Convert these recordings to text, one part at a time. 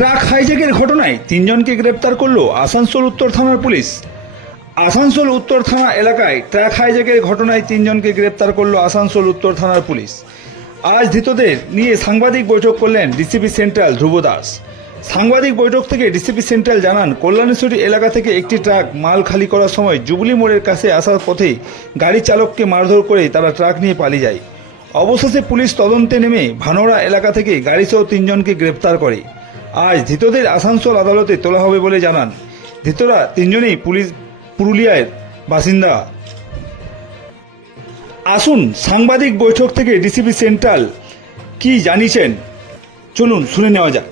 Truck হাইজ্যাকের ঘটনায় তিনজনকে গ্রেপ্তার করল আসানসোল উত্তর থানার পুলিশ। আসানসোল উত্তর থানা এলাকায় ট্রাক হাইজ্যাকের ঘটনায় তিনজনকে গ্রেপ্তার করল আসানসোল উত্তর থানার পুলিশ। আজ ধৃতদের নিয়ে সাংবাদিক বৈঠক করলেন ডিসিপি সেন্ট্রাল ধ্রুব দাস। সাংবাদিক বৈঠক থেকে ডিসিপি সেন্ট্রাল জানান, কল্যাণেশ্বরী এলাকা থেকে একটি ট্রাক মাল খালি করার সময় জুবলি মোড়ের কাছে আসার পথে গাড়ি চালককে মারধর করে তারা ট্রাক নিয়ে পালিয়ে যায়। অবশেষে পুলিশ তদন্তে নেমে ভানোরা এলাকা থেকে গাড়িসহ তিনজনকে গ্রেপ্তার করে। আজ ধৃতদের আসানসোল আদালতে তোলা হবে বলে জানান। ধৃতরা তিনজনেই পুলিশ পুরুলিয়ার বাসিন্দা। আসুন সাংবাদিক বৈঠক থেকে ডিসিপি সেন্ট্রাল কি জানিয়েছেন? চলুন শুনে নেওয়া যাক।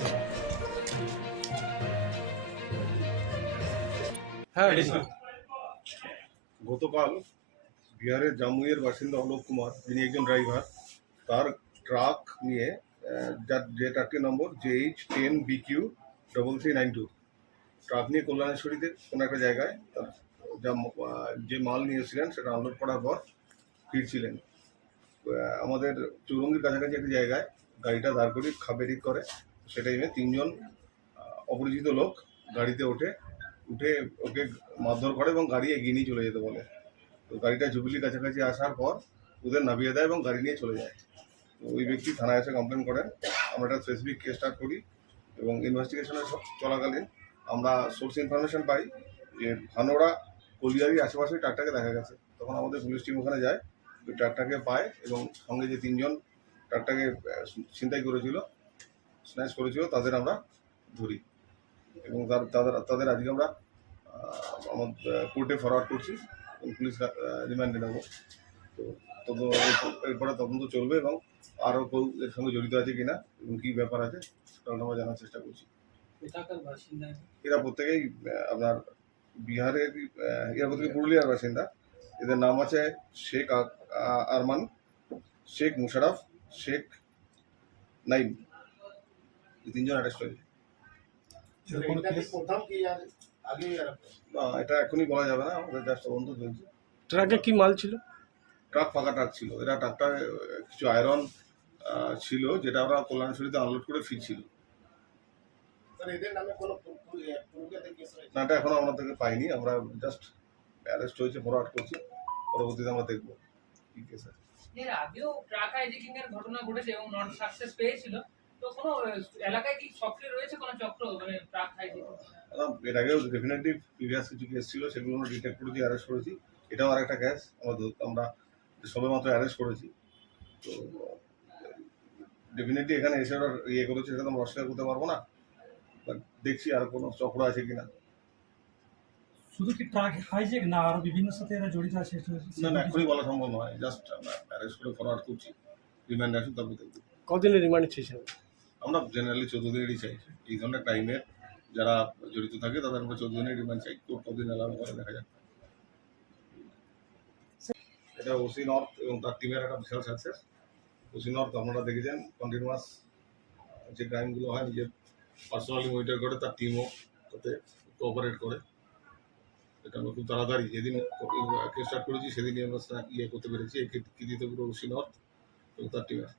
হ্যাঁ গতকাল বিহারের জামুইয়ের বাসিন্দা অলোক কুমার যিনি একজন ড্রাইভার তার ট্রাক নিয়ে যে ট্রাকটির নম্বর J H ten B Q double three nine two তো আপনি কল্যাণেশ্বরীতে কোনো একটা জায়গায় যা যে মাল নিয়েছিলেন, সেটা আনলোড করার পর ফিরছিলেন। আমাদের চৌরঙ্গির কাছাকাছি একটি জায়গায় গাড়িটা দাঁড় করি খাবেরিক করে সে টাইমে তিনজন অপরিচিত লোক গাড়িতে ওঠে, উঠে ওকে মারধর করে এবং গাড়ি এগিয়ে নিয়ে চলে যেতে বলে। তো গাড়িটা জুবিলির কাছাকাছি আসার পর ওদের নামিয়ে দেয় এবং গাড়ি নিয়ে চলে যায়। ওই ব্যক্তি থানায় এসে কমপ্লেন করেন আমরা একটা স্পেসিফিক কেস স্টার্ট করি এবং ইনভেস্টিগেশনের চলাকালীন আমরা সোর্স ইনফরমেশন পাই যে ভানোড়া কলিয়ারি আশেপাশে ট্রাকটাকে দেখা গেছে। তখন আমাদের পুলিশ টিম ওখানে যায়, ওই ট্রাকটাকে পায় এবং সঙ্গে যে তিনজন ট্রাকটাকে ছিনতাই করেছিল স্ন্যাচ করেছিল, তাদের আমরা ধরি। এবং তার- তাদের তাদের আজকে আমরা আমার কোর্টে ফরওয়ার্ড করছি পুলিশ রিমান্ডে নেব। তো এরপরে তদন্ত চলবে এবং আরও কেউ এর সঙ্গে জড়িত আছে কিনা এবং কী ব্যাপার আছে সেটা আমরা জানার চেষ্টা করছি। এরা? প্রত্যেকেই আপনার বিহারের এরা প্রত্যেকে পুরুলিয়ার বাসিন্দা। এদের নাম আছে শেখ আরমান শেখ মুশারফ শেখ নাইম। এই তিনজন অ্যারেস্ট হয়েছে। প্রথম কি আর আগে আর না, এটা এখনই বলা যাবে না আমাদের জাস্ট তদন্ত চলছে। ট্রাকে কি মাল ছিল? ট্রাক ফাঁকা ট্রাক ছিল। এরা ট্রাকটা কিছু আয়রন ছিল যেটা ওরা কল্যাণেশ্বরীতে আনলোড করে ফিরছিল। নাটা এখনও আমরা থেকে পাইনি। আমরা জাস্ট অ্যারেস্ট হয়েছে ফরওয়ার্ড করছি। পরবর্তীতে আমরা দেখব ঠিক আছে এর আগেও ট্রাক হাইজেকিং এর ঘটনা ঘটেছে এবং নট সাকসেস পেয়েছিল। তো কোনো এলাকায় কি সক্রিয় রয়েছে কোনো চক্র মানে ট্রাক হাইজেকিং এর আগেও ডেফিনেটলি প্রিভিয়াস কিছু কেস ছিল সেগুলো আমরা ডিটেক্ট করেছি অ্যারেস্ট করেছি। এটাও আরেকটা কেস আমরা আমরা সবে মাত্র অ্যারেস্ট করেছি। তো ডেফিনেটলি এখানে এসে ওরা ইয়ে করেছে সেটা তো আমরা অস্বীকার করতে পারব না। But দেখছি আর কোনো চক্র আছে কিনা। শুধু কি ট্রাক হাইজেক না আরও বিভিন্ন সাথে এরা জড়িত আছে? না না এখনই বলা সম্ভব নয়। জাস্ট আমরা অ্যারেস্ট করে ফরওয়ার্ড করছি। রিমান্ড আসুন তারপর দেখব। কদিনের রিমান্ড চেয়েছেন? আমরা জেনারেলি চোদ্দ দিনেরই চাই এই ধরনের ক্রাইমের যারা জড়িত থাকে তাদের আমরা চোদ্দ দিনের রিমান্ড চাই। কোর্ট কতদিন অ্যালাউ করে দেখা যাক। এটা ওসি নর্থ এবং তার টিমের একটা বিশাল সাকসেস ওসি নর্থ আপনারা দেখেছেন কন্টিনিউয়াস যে ক্রাইমগুলো হয়, নিজের পার্সোনালি মনিটর করে, তার টিমও তাতে কোঅপারেট করে। এটা আমরা খুব তাড়াতাড়ি যেদিন স্টার্ট করেছি, সেদিনই আমরা ইয়ে করতে পেরেছি এই কৃতিত্ব পুরো ওসি নর্থ এবং তার টিমের